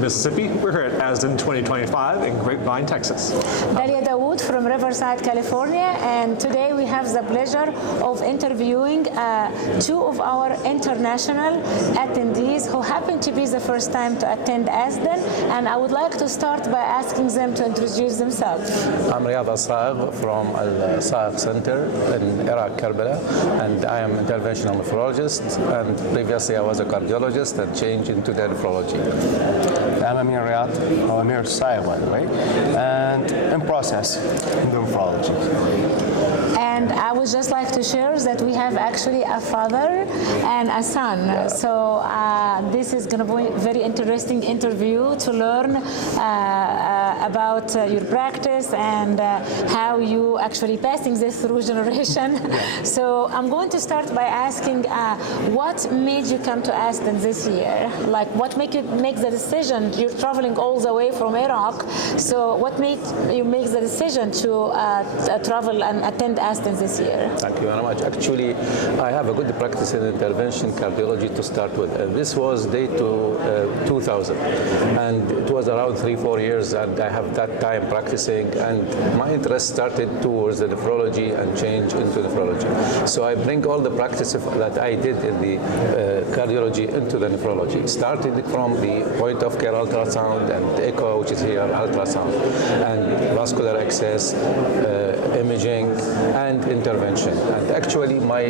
Mississippi. We're here at ASDIN 2025 in Grapevine, Texas. Dalia Dawood from Riverside, California, and today we have the pleasure of interviewing two of our international attendees who happen to be the first time to attend ASDIN, and I would like to start by asking them to introduce themselves. I'm Riyadh Saegh from Saegh Center in Iraq, Karbala, and I am an interventional nephrologist, and previously I was a cardiologist and changed into the nephrology. I'm Ameer Riyadh, Ameer Saegh, by the way, and in process in nephrology. And I would just like to share that we have actually a father and a son. So this is going to be a very interesting interview to learn about your practice and how you actually passing this through generation. So I'm going to start by asking what made you come to ASDIN this year? Like what make the decision? You're traveling all the way from Iraq. So what made you make the decision to travel and attend ASDIN this year? Thank you very much. Actually, I have a good practice in intervention cardiology to start with. This was date to 2000, and it was around 3-4 years, and I have that time practicing, and my interest started towards the nephrology and change into nephrology. So I bring all the practice that I did in the cardiology into the nephrology. Started from the point of care ultrasound and echo, which is here, ultrasound, and vascular access, imaging, and intervention. And actually my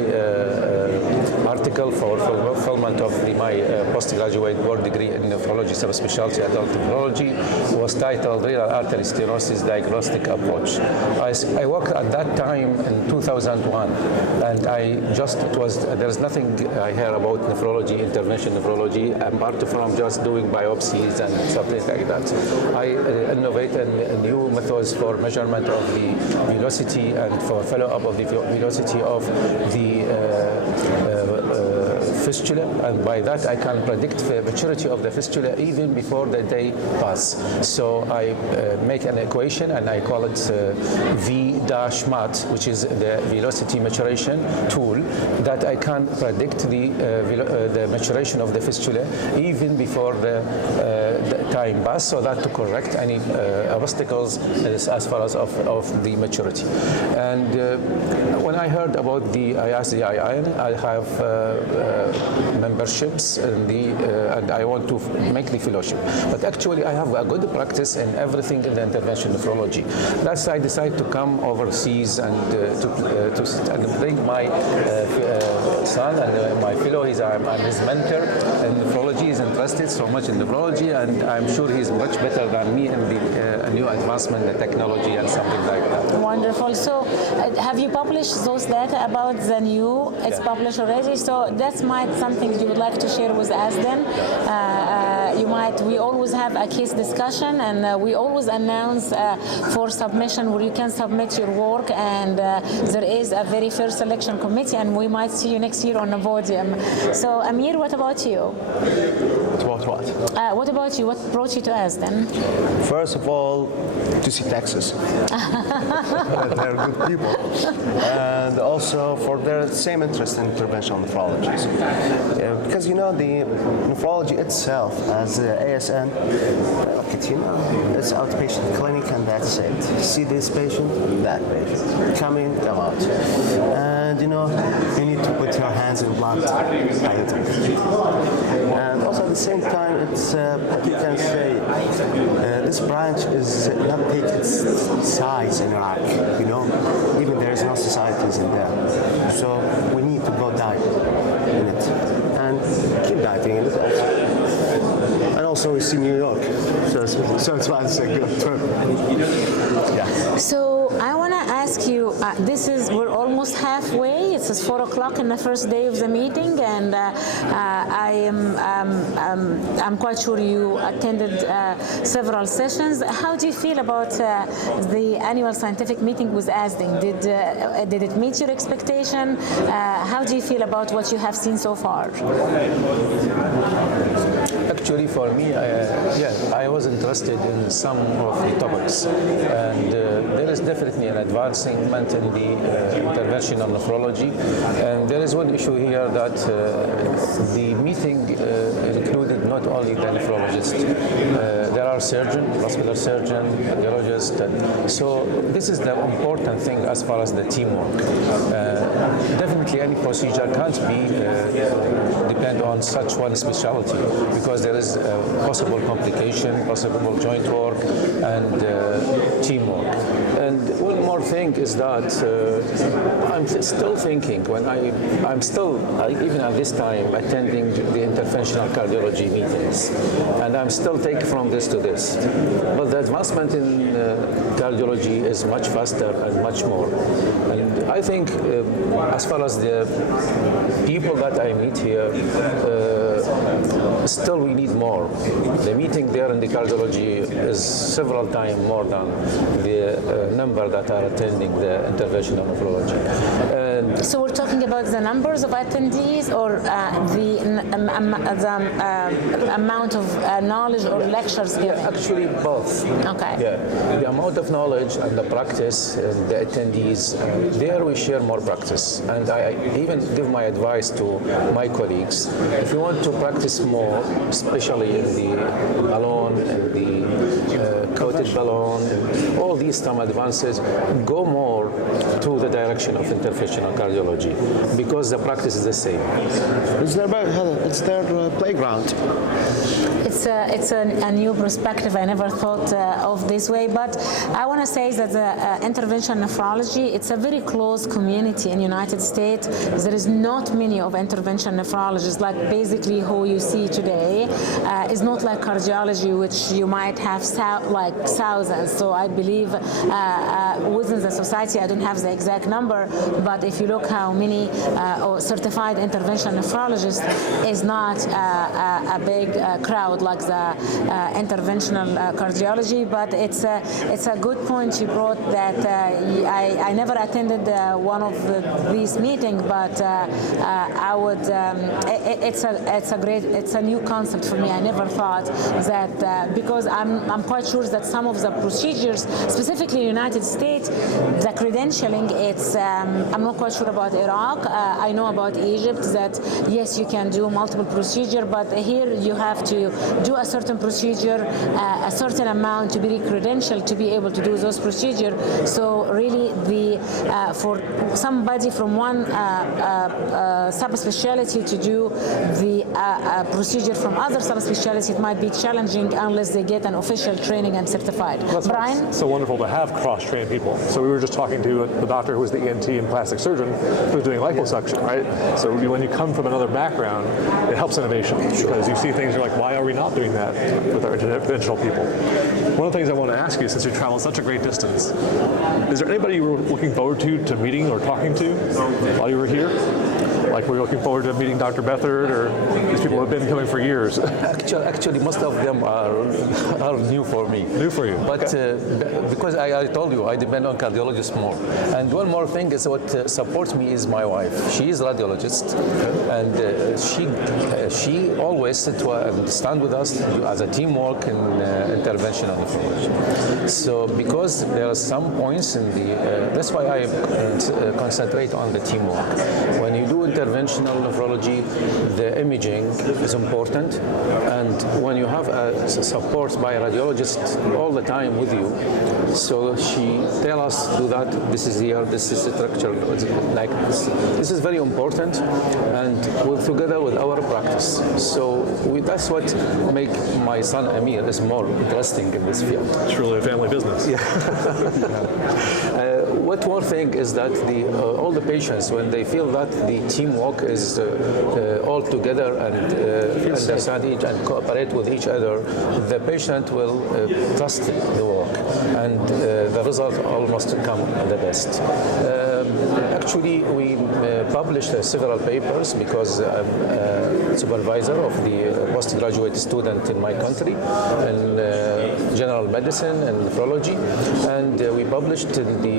article for fulfillment of my postgraduate work degree in nephrology, subspecialty adult nephrology, was titled Renal Artery Stenosis Diagnostic Approach. I worked at that time in 2001, and there's nothing I hear about nephrology, intervention nephrology, apart from just doing biopsies and something like that. I innovated new methods for measurement of the velocity and for follow-up of the velocity of the fistula, and by that I can predict the maturity of the fistula even before the day pass. So I make an equation and I call it V-MAT, which is the velocity maturation tool, that I can predict the maturation of the fistula even before the time pass, so that to correct any obstacles as far as of the maturity. And when I heard about the ASDIN, I have memberships and I want to make the fellowship. But actually I have a good practice in everything in the intervention nephrology. That's why I decided to come overseas and to bring my son and my fellow. I'm his mentor in nephrology. He's interested so much in nephrology, and I'm sure he's much better than me in the new advancement, the technology and something like that. Wonderful. So have you published those data about the new? It's published already. So that's something you would like to share with ASDIN. We always have a case discussion, and we always announce for submission where you can submit your work, and there is a very fair selection committee, and we might see you next year on the podium. So Ameer, what about you? What? What about you? What brought you to ASDIN? First of all, to see Texas. They're good people. And also for their same interest in interventional nephrology. Because the nephrology itself as ASN, it's outpatient clinic, and that's it. See this patient, that patient. Come in, come out. And you need to put your hands in blood. And also at the same time, it's what you can say, this branch is not take its size in Iraq, even there is no societies in there. So we need to go dive in it and keep diving in it also. And also we see New York, so it's a good trip. So I want to ask ask you, we're almost halfway. It's 4 o'clock in the first day of the meeting, and I'm quite sure you attended several sessions. How do you feel about the annual scientific meeting with ASDIN? Did it meet your expectation? How do you feel about what you have seen so far? Actually, for me, I was interested in some of the topics, and there is definitely an advancement in the interventional nephrology. And there is one issue here that the meeting included not only the nephrologist. There are surgeons, vascular surgeon, cardiologist. So this is the important thing as far as the teamwork. Definitely, any procedure can't be depend on such one specialty, because there is possible complication, possible joint work, and teamwork. And one more thing is that I'm still thinking, even at this time, attending the interventional cardiology meetings, and I'm still taking from this to this. But the advancement in cardiology is much faster and much more. And I think, as far as the people that I meet here, still we need more. The meeting there in the cardiology is several times more than the number that are attending the interventional nephrology. So we're talking about the numbers of attendees, or the amount of knowledge or lectures given? Yeah, actually both. Okay. Yeah, the amount of knowledge and the practice, and the attendees, there we share more practice. And I even give my advice to my colleagues. If you want to practice more, especially in the balloon and the coated balloon, all these time advances, go more to the direction of interventional cardiology, because the practice is the same. It's their playground. It's a new perspective. I never thought of this way, but I want to say that the interventional nephrology, it's a very close community in the United States. There is not many of interventional nephrologists, like basically who you see today. It's not like cardiology, which you might have like thousands. So I believe within the society, I don't have the exact number, but if you look how many certified interventional nephrologists, is not a big crowd like the interventional cardiology. But it's a good point you brought, that I never attended one of these meetings, but I would. It's a new concept for me. I never thought that, because I'm quite sure that some of the procedures, specifically in the United States, the credentialing, I'm not quite sure about Iraq. I know about Egypt that yes, you can do multiple procedures, but here you have to do a certain procedure, a certain amount to be credentialed to be able to do those procedures. So really, for somebody from one subspecialty to do the procedure from other subspecialty, it might be challenging unless they get an official training and certified. Brian? It's so wonderful to have cross-trained people. So we were just talking to the doctor who was the ENT and plastic surgeon who was doing liposuction, right? So when you come from another background, it helps innovation, because you see things, you're like, why are we not doing that with our interventional people? One of the things I want to ask you, since you traveled such a great distance, is there anybody you were looking forward to meeting or talking to while you were here? Like, were you looking forward to meeting Dr. Beathard, or these people have been coming for years? Actually, most of them are new for me. New for you. But because I told you, I depend on cardiologists more. And one more thing is what supports me is my wife. She is a radiologist, and she always stand with us as a teamwork in interventional nephrology. So because there are some points in the, that's why I concentrate on the teamwork. When you do interventional nephrology, the imaging is important, and when you have support by a radiologist all the time with you, so she tell us, do that, this is here, this is the structure, like this. This is very important, and we're together with our practice. So that's what make my son Ameer is more interesting in this field. It's really a family business. Yeah. what one thing is that all the patients, when they feel that the teamwork is all together and understand each and cooperate with each other, the patient will trust the work, and the result almost come the best. Actually, we published several papers because I'm supervisor of the postgraduate student in my country in general medicine and nephrology, and we published in the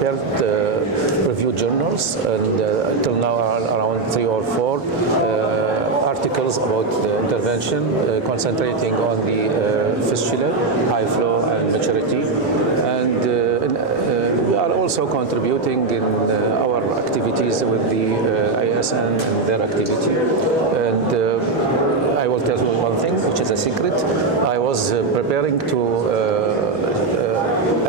peer-reviewed journals, and until now are around 3 or 4 articles about the intervention, concentrating on the fistula, high flow, and maturity, and we are also contributing in our activities with the ASN and their activity. And I will tell you one thing, which is a secret. I was preparing to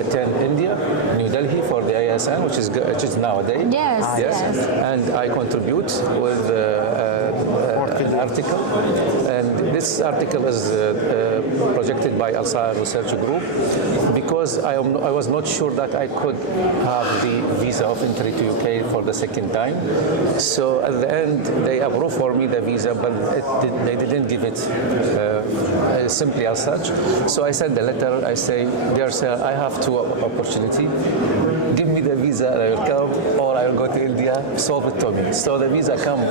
attend India, New Delhi, for the ASN, which is nowadays. Yes. And I contribute with an article, and this article is projected by Al-Saegh Research Group, because I was not sure that I could have the visa of entry to UK for the second time. So at the end, they approved for me the visa, but they didn't give it simply as such. So I sent the letter. I say, dear sir, I have 2 opportunities. Give me the visa and I will come, or I will go to India, solve it to me. So the visa come.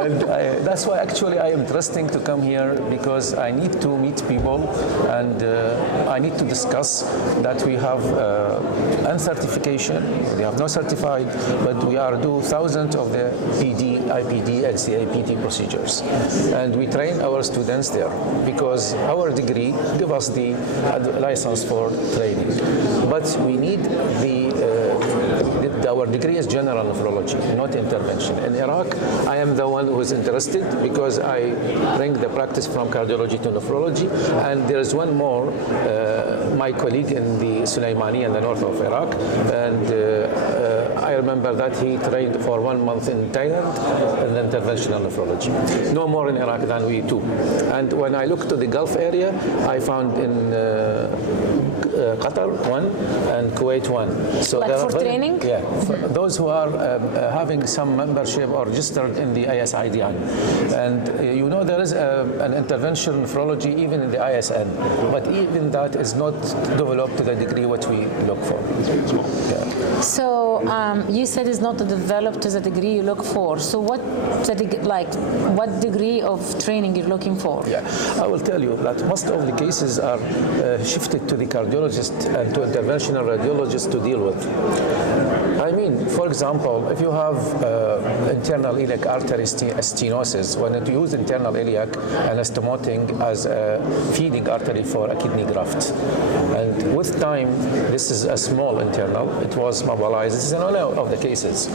And that's why actually I am trusting to come here, because I need to meet people, and I need to discuss that we have uncertification, we have no certified, but we are do thousands of the PD, IPD, and CAPT procedures. And we train our students there, because our degree give us the license for training. But we need our degree is general nephrology, not intervention. In Iraq, I am the one who is interested, because I bring the practice from cardiology to nephrology. And there is one more, my colleague in the Sulaimani in the north of Iraq, and I remember that he trained for 1 month in Thailand in interventional nephrology. No more in Iraq than we do. And when I look to the Gulf area, I found in Qatar 1 and Kuwait 1. So like for training? Yeah, for those who are having some membership or registered in the ASDIN. And you know, there is an intervention nephrology even in the ISN, but even that is not developed to the degree what we look for. Yeah. So you said it's not developed to the degree you look for. So what degree of training you're looking for? Yeah, I will tell you that most of the cases are shifted to the cardiologist and to interventional radiologist to deal with. I mean, for example, if you have internal iliac artery stenosis, when you use internal iliac anastomotic as a feeding artery for a kidney graft, and with time, this is a small internal, it was mobilized. This is in all of the cases,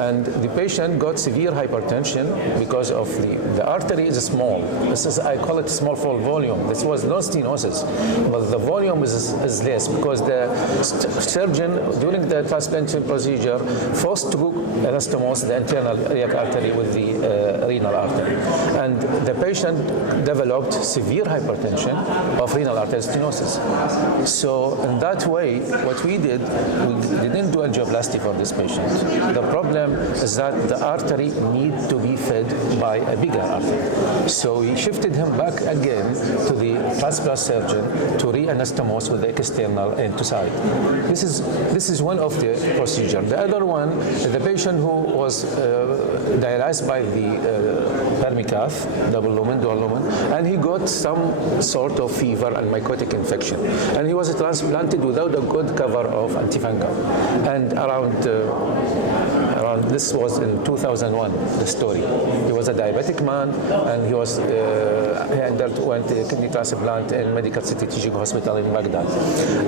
and the patient got severe hypertension because of the artery is small. This is, I call it small fold volume. This was no stenosis, but the volume is less because the surgeon during the transplantation procedure forced to anastomose the internal iliac artery with the renal artery, and the patient developed severe hypertension of renal artery stenosis. So in that way, what we did, we didn't do angioplasty for this patient. The problem is that the artery needs to be fed by a bigger artery. So we shifted him back again to the transplant surgeon to re-anastomose with the external end to side. This is one of the procedure. The other one, the patient who was dialyzed by the permicath, double lumen, dual lumen, and he got some sort of fever and mycotic infection, and he was transplanted without a good cover of antifungal. And around this was in 2001, the story. He was a diabetic man, and he underwent a kidney transplant in Medical City Teaching Hospital in Baghdad.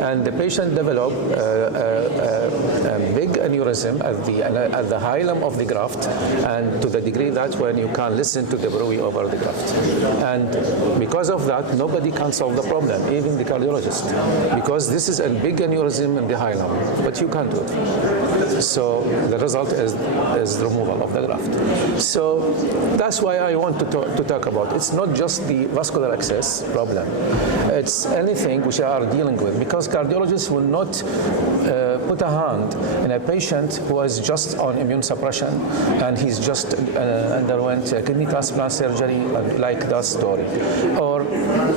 And the patient developed a big aneurysm at the hilum of the graft, and to the degree that when you can listen to the bruit over the graft. And because of that, nobody can solve the problem, even the cardiologist, because this is a big aneurysm in the hilum, but you can't do it. So the result is removal of the graft. So that's why I want to talk about. It's not just the vascular access problem. It's anything which I are dealing with, because cardiologists will not put a hand in a patient who is just on immune suppression and he's just underwent a kidney transplant surgery, like that story. Or,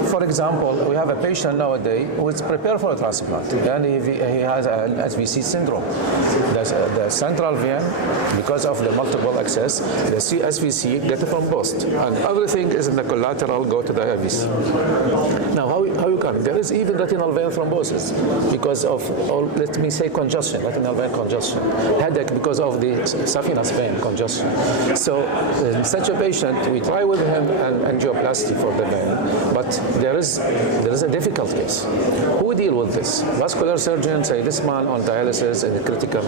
for example, we have a patient nowadays who is prepared for a transplant and he has an SVC syndrome. The central vein, because of the multiple access, the SVC get thrombosed, and everything is in the collateral go to the SVC. Now, how you can? There is even retinal vein thrombosis because of, let me say, congestion, retinal vein congestion, headache because of the saphenous vein congestion. So in such a patient, we try with him an angioplasty for the vein, but there is a difficult case. Who deal with this? Vascular surgeons say this man on dialysis is critical.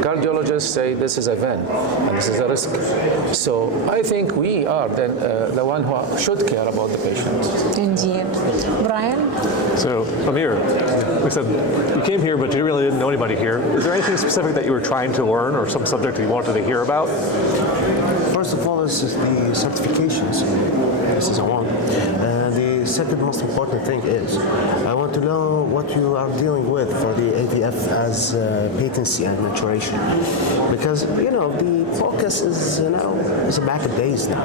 Cardiologists say this is a vein and this is a risk. So I think we are then the one who should care about the patient. Indeed. Brian? So, Ameer, we said you came here, but you really didn't know anybody here. Is there anything specific that you were trying to learn or some subject you wanted to hear about? First of all, this is the certifications. This is one. The second most important thing is I want to know what you are dealing with for the AVF as patency and maturation, because the focus is it's back in days now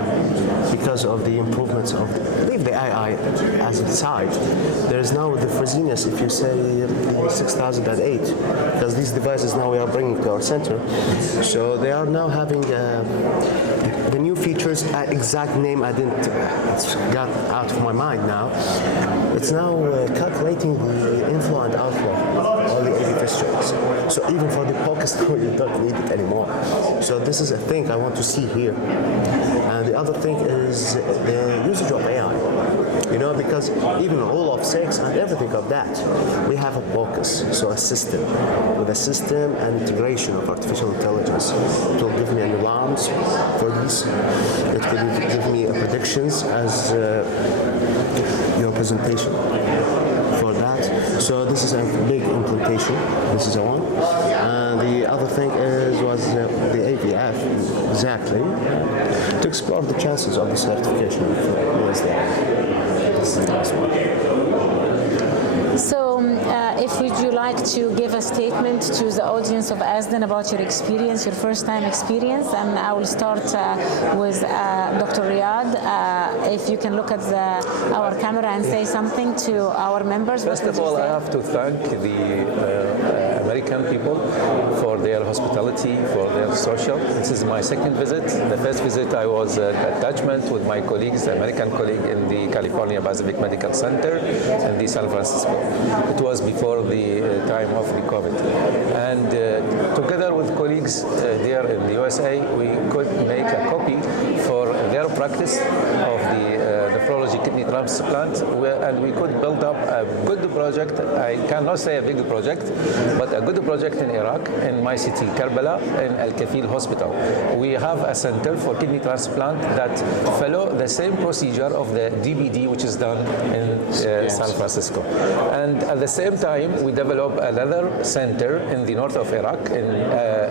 because of the improvements of leave the II as a side. There is now the Fresenius, if you say the 6008, because these devices now we are bringing to our center, so they are now having the new features. Exact name I didn't, it's got out of my mind now. It's now calculating the inflow and outflow of the AV fistulas. So even for the focus, you don't need it anymore. So this is a thing I want to see here. And the other thing is the usage of AI. Because even all of Saegh and everything of that, we have a focus, so a system. With a system and integration of artificial intelligence, it will give me an alarms for this. It will give me predictions as your presentation for that. So this is a big implementation. This is a one. And the other thing was the AVF, exactly, to explore the chances of the certification of ASDIN. This is the last one. So, would you like to give a statement to the audience of ASDIN about your experience, your first-time experience? And I will start with Dr. Riyadh. If you can look at our camera and say something to our members. First of all, I have to thank the American people for their hospitality, for their social. This is my second visit. The first visit I was attachment with my colleagues, the American colleague in the California Pacific Medical Center in the San Francisco. It was before the time of the COVID. And together with colleagues there in the USA, we could make a copy for their practice of the nephrology kidney transplant, and we could build up a good project. I cannot say a big project, but a good project in Iraq, in my city, Karbala, in Al-Kafil Hospital. We have a center for kidney transplant that follow the same procedure of the DBD, which is done in San Francisco. And at the same time, we develop another center in the north of Iraq, in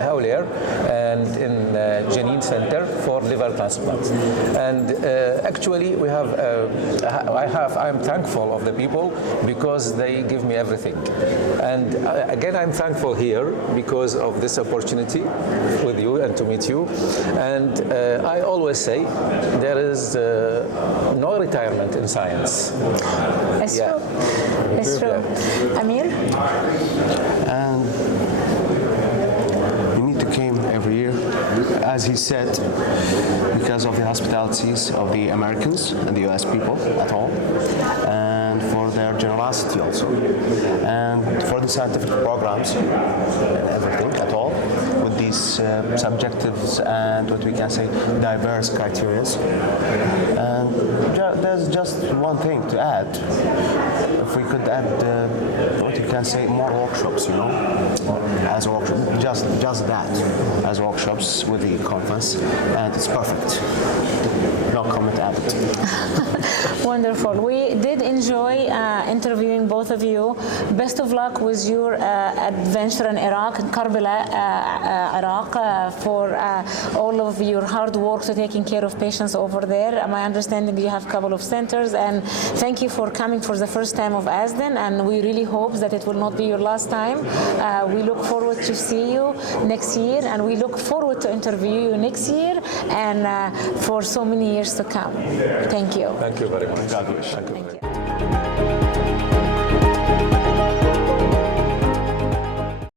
Hawler, and in Jenin Center for liver transplant. And actually, we have, I'm thankful of the people because they give me everything. And again, I'm thankful here because of this opportunity with you and to meet you. And I always say there is no retirement in science. It's true. It's true. Yeah. Ameer? And you need to come every year, as he said, because of the hospitalities of the Americans and the US people at all, and for their generosity also, and for the scientific programs and everything at all, with these subjectives and what we can say diverse criteria. And there's just one thing to add. If we could add what you can say, more workshops, as a workshop, just that, as workshops with the conference, and it's perfect. No comment added. Wonderful. We did enjoy interviewing both of you. Best of luck with your adventure in Iraq, in Karbala, Iraq, for all of your hard work to taking care of patients over there. My understanding you have a couple of centers, and thank you for coming for the first time of ASDIN, and we really hope that it will not be your last time. We look forward to see you next year, and we look forward to interview you next year and for so many years to come. Thank you. Thank you very much. God bless. Thank you.